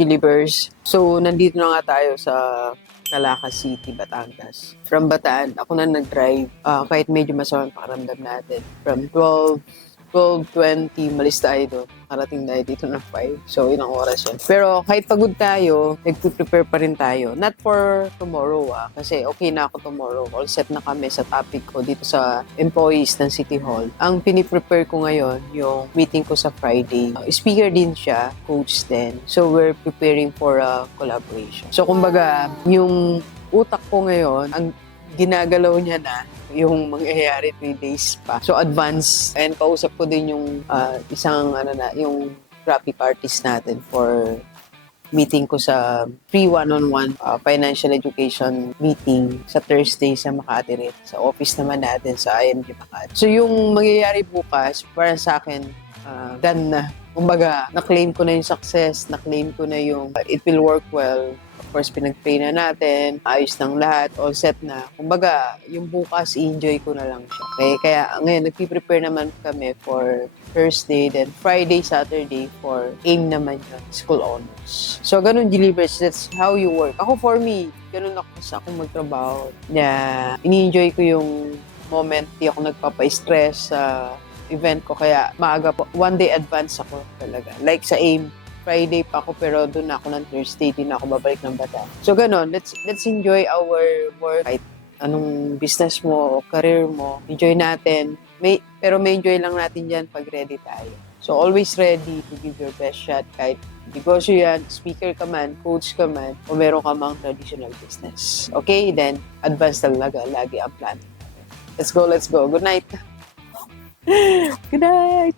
Delivers. So, nandito na nga tayo sa Calacas City, Batangas. From Bataan, ako na nag-drive. Kahit medyo masamang pakiramdam natin. From 12:20, malis tayo doon. Karating tayo dito ng 5. So, ilang oras yun. Pero kahit pagod tayo, nag-prepare pa rin tayo. Not for tomorrow, kasi okay na ako tomorrow. All set na kami sa topic ko dito sa employees ng City Hall. Ang piniprepare ko ngayon, yung meeting ko sa Friday. Speaker din siya, coach din. So, we're preparing for a collaboration. So, kumbaga, yung utak ko ngayon, ang ginagalaw niya na yung mangyayari 3 days pa. So, advance. And kausap ko din yung isang, yung graphic artist natin for meeting ko sa free one-on-one financial education meeting sa Thursday sa Makati rin. Sa office naman natin sa IMG Makati. So, yung mangyayari bukas, para sa akin, done na. Kumbaga, na-claim ko na yung success, na-claim ko na yung it will work well. Of course, pinag-pray na natin, ayos ng lahat, all set na. Kumbaga, yung bukas, i-enjoy ko na lang siya. Okay? Kaya ngayon, nagpiprepare naman kami for Thursday, then Friday, Saturday for AIM naman yun, school honors. So, ganun delivers. That's how you work. Ako, for me, ganun ako sa akong magtrabaho. Ini-enjoy ko yung moment, di ako nagpapa-stress sa event ko. Kaya maaga po, one day advance ako talaga. Like sa AIM, Friday pa ako pero doon na ako ng Thursday, din ako babalik ng Bataan. So ganun, let's enjoy our work. Kahit anong business mo o career mo, enjoy natin. Pero may enjoy lang natin yan pag ready tayo. So always ready to give your best shot kahit negosyo yan, speaker ka man, coach ka man, o meron ka mang traditional business. Okay, then advance talaga lagi ang plan. Let's go. Good night. Good night.